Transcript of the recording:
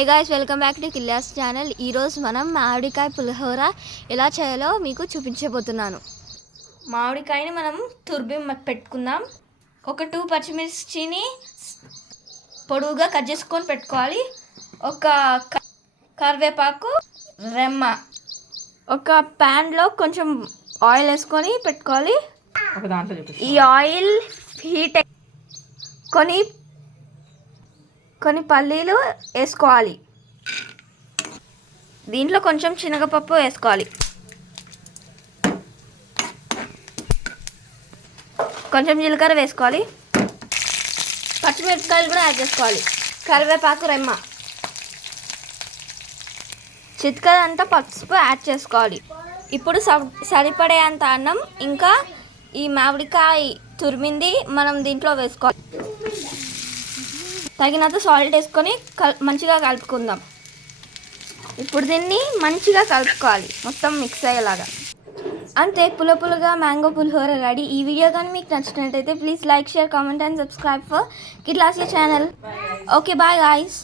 Hey guys, welcome back to Killas channel. ఈరోజు మనం మామిడికాయ పులిహోర ఎలా చేయాలో మీకు చూపించబోతున్నాను. మామిడికాయని మనం తురిమి పెట్టుకుందాం. ఒక 2 పచ్చిమిర్చిని పొడువుగా కట్ చేసుకొని పెట్టుకోవాలి. ఒక కరివేపాకు రెమ్మ, ఒక ప్యాన్లో కొంచెం ఆయిల్ వేసుకొని పెట్టుకోవాలి. ఈ ఆయిల్ హీట్ కొన్ని పల్లీలు వేసుకోవాలి. దీంట్లో కొంచెం శనగపప్పు వేసుకోవాలి. కొంచెం జీలకర్ర వేసుకోవాలి. పచ్చిమిరపకాయలు కూడా యాడ్ చేసుకోవాలి. కరివేపాకు రెమ్మ, చిటికెడంతా పసుపు యాడ్ చేసుకోవాలి. ఇప్పుడు సరిపడేంత అన్నం ఇంకా ఈ మామిడికాయ తురిమింది మనం దీంట్లో వేసుకోవాలి. తగినంత సాల్ట్ వేసుకొని మంచిగా కలుపుకుందాం. ఇప్పుడు దీన్ని మంచిగా కలుపుకోవాలి, మొత్తం మిక్స్ అయ్యేలాగా. అంతే, పులుగా మ్యాంగో పులిహోర రెడీ. ఈ వీడియో కానీ మీకు నచ్చినట్టయితే please like, share, comment and subscribe for Killas channel. Okay, bye guys.